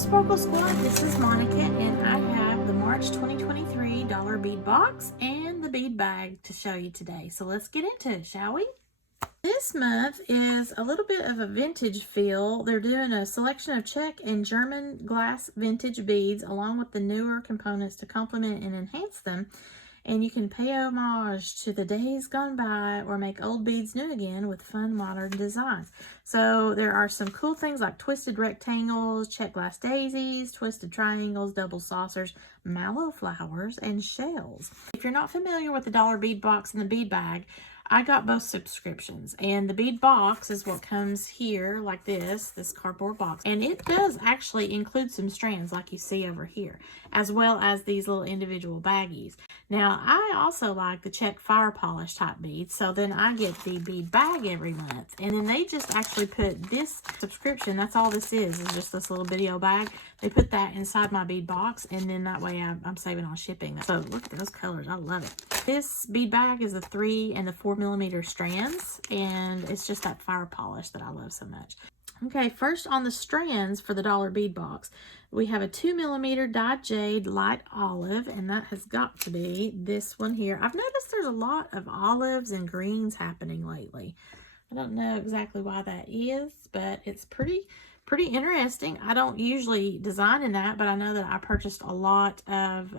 Sparkle Squad, this is Monica, and I have the March 2023 dollar bead box and the bead bag to show you today. So let's get into it, shall we? This month is a little bit of a vintage feel. They're doing a selection of Czech and German glass vintage beads along with the newer components to complement and enhance them. And you can pay homage to the days gone by or make old beads new again with fun modern designs. So there are some cool things like twisted rectangles, Czech glass daisies, twisted triangles, double saucers, mallow flowers, and shells. If you're not familiar with the dollar bead box and the bead bag, I got both subscriptions, and the bead box is what comes here like this cardboard box, and it does actually include some strands like you see over here, as well as these little individual baggies. Now, I also like the Czech fire polish type beads, so then I get the bead bag every month, and then they just actually put this subscription, that's all this is just this little video bag. They put that inside my bead box, and then that way I'm saving on shipping. So look at those colors, I love it. This bead bag is the 3 and the 4mm strands, and it's just that fire polish that I love so much. Okay, first on the strands for the dollar bead box, we have a 2mm dyed jade light olive, and that has got to be this one here. I've noticed there's a lot of olives and greens happening lately. I don't know exactly why that is, but it's pretty interesting. I don't usually design in that, but I know that I purchased a lot of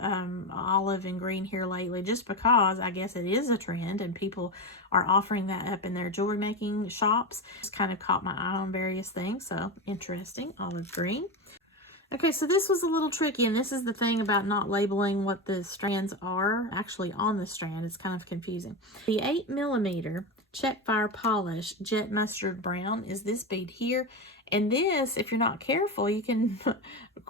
olive and green here lately just because I guess it is a trend and people are offering that up in their jewelry making shops. Just kind of caught my eye on various things, so interesting. Olive green. Okay, so this was a little tricky, and this is the thing about not labeling what the strands are actually on the strand. It's kind of confusing. The 8mm Czech fire polish jet mustard brown is this bead here, and this, if you're not careful, you can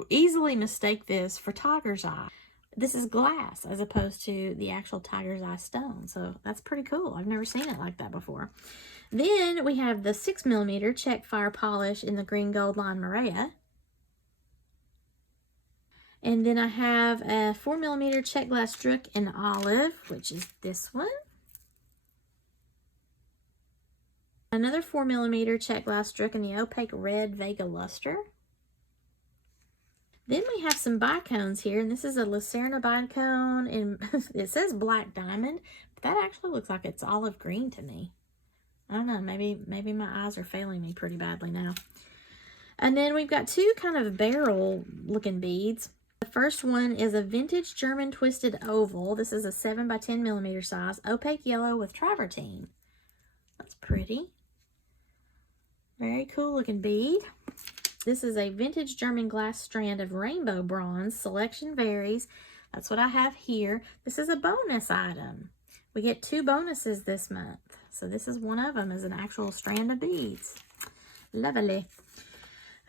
easily mistake this for tiger's eye. This is glass as opposed to the actual tiger's eye stone, so that's pretty cool. I've never seen it like that before. Then we have the 6mm Czech fire polish in the green gold line Maria. And then I have a 4mm Czech glass Druk in olive, which is this one. Another 4mm Czech glass Druk in the opaque red Vega luster. Then we have some bicones here, and this is a Lucerna bicone, and it says black diamond, but that actually looks like it's olive green to me. I don't know, maybe my eyes are failing me pretty badly now. And then we've got two kind of barrel looking beads. The first one is a vintage German twisted oval. This is a 7x10mm size, opaque yellow with travertine. That's pretty. Very cool looking bead. This is a vintage German glass strand of rainbow bronze. Selection varies. That's what I have here. This is a bonus item. We get 2 bonuses this month. So this is one of them, is an actual strand of beads. Lovely.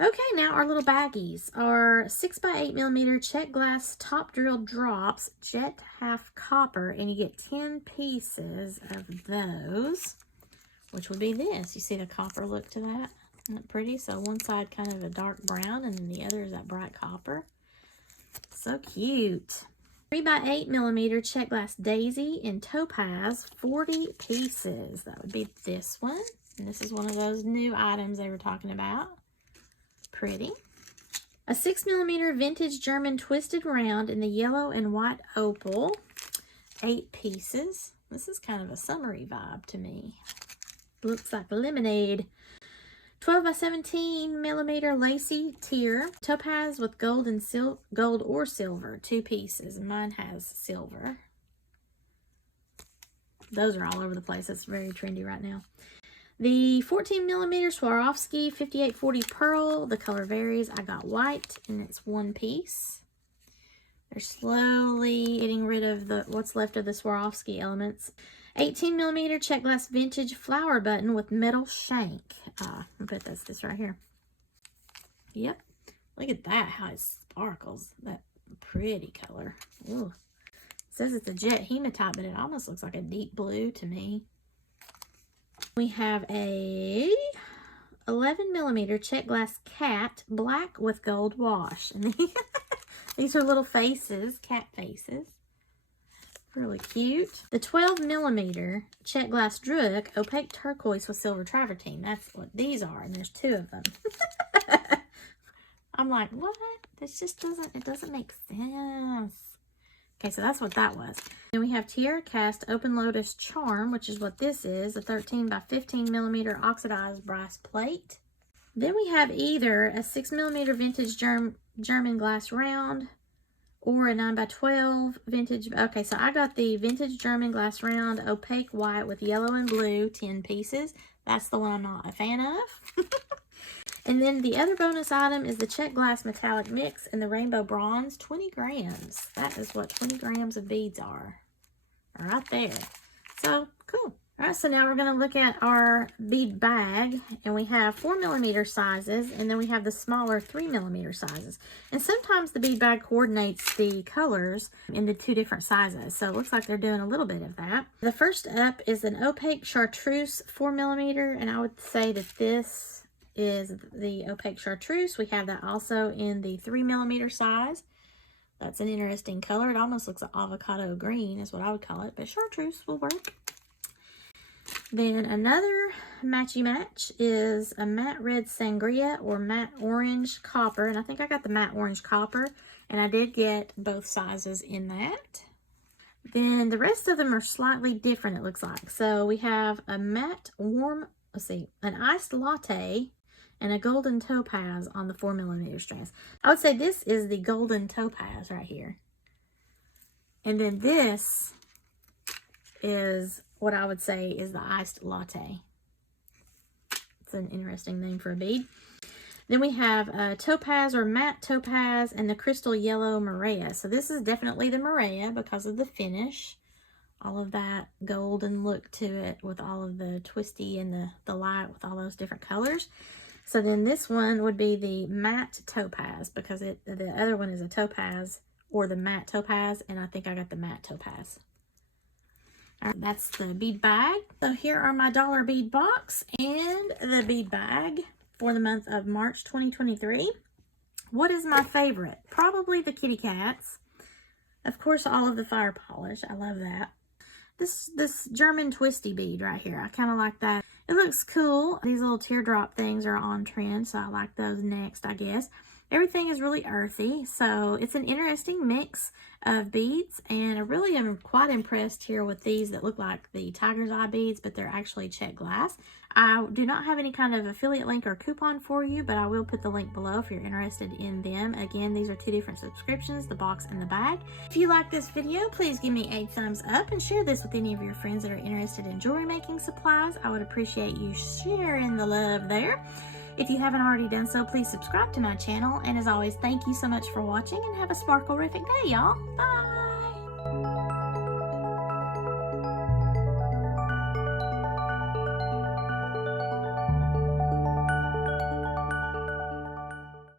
Okay, now our little baggies are 6x8mm Czech glass top drilled drops, jet half copper, and you get 10 pieces of those, which would be this. You see the copper look to that? Isn't that pretty? So one side kind of a dark brown, and then the other is that bright copper. So cute. 3x8mm Czech glass daisy in topaz, 40 pieces. That would be this one. And this is one of those new items they were talking about. Pretty. A 6mm vintage German twisted round in the yellow and white opal, 8 pieces. This is kind of a summery vibe to me. Looks like lemonade. 12x17mm lacy tier, topaz with gold and gold or silver, 2 pieces. Mine has silver. Those are all over the place. It's very trendy right now. The 14mm Swarovski 5840 pearl, the color varies. I got white, and it's 1 piece. They're slowly getting rid of what's left of the Swarovski elements. 18mm Czech glass vintage flower button with metal shank. I bet that's this right here. Yep. Look at that, how it sparkles. That pretty color. Ooh. It says it's a jet hematite, but it almost looks like a deep blue to me. We have a 11mm Czech glass cat, black with gold wash. And these are little faces, cat faces. Really cute. The 12mm Czech glass Druk, opaque turquoise with silver travertine. That's what these are, and there's 2 of them. I'm like, what? This just doesn't make sense. Okay, so that's what that was. Then we have Tiara Cast Open Lotus Charm, which is what this is, a 13 by 15 millimeter oxidized brass plate. Then we have either a 6 millimeter vintage German glass round or a 9 by 12 vintage. Okay, so I got the vintage German glass round opaque white with yellow and blue 10 pieces. That's the one I'm not a fan of. And then the other bonus item is the check glass metallic mix and the rainbow bronze, 20 grams. That is what 20 grams of beads are right there. So cool. All right, so now we're going to look at our bead bag, and we have 4 millimeter sizes, and then we have the smaller 3 millimeter sizes. And sometimes the bead bag coordinates the colors in the 2 different sizes, so it looks like they're doing a little bit of that. The first up is an opaque chartreuse 4 millimeter, and I would say that this is the opaque chartreuse. We have that also in the 3 millimeter size. That's an interesting color. It almost looks like avocado green is what I would call it, but chartreuse will work. Then another matchy match is a matte red sangria or matte orange copper, and I think I got the matte orange copper, and I did get both sizes in that. Then the rest of them are slightly different, it looks like. So we have a matte warm, an iced latte and a golden topaz on the 4 millimeter strands. I would say this is the golden topaz right here. And then this is what I would say is the iced latte. It's an interesting name for a bead. Then we have a topaz or matte topaz and the crystal yellow Maria. So this is definitely the Maria because of the finish. All of that golden look to it with all of the twisty and the light with all those different colors. So then this one would be the matte topaz because the other one is a topaz or the matte topaz, and I think I got the matte topaz. All right, that's the bead bag. So here are my dollar bead box and the bead bag for the month of March 2023. What is my favorite? Probably the kitty cats. Of course, all of the fire polish. I love that. This German twisty bead right here. I kind of like that. It looks cool. These little teardrop things are on trend, so I like those next, I guess. Everything is really earthy, so it's an interesting mix of beads, and I really am quite impressed here with these that look like the tiger's eye beads, but they're actually check glass. I do not have any kind of affiliate link or coupon for you, but I will put the link below if you're interested in them. Again, these are 2 different subscriptions, the box and the bag. If you like this video, please give me a thumbs up and share this with any of your friends that are interested in jewelry making supplies. I would appreciate you sharing the love there. If you haven't already done so, please subscribe to my channel. And as always, thank you so much for watching and have a sparkle-rific day, y'all. Bye!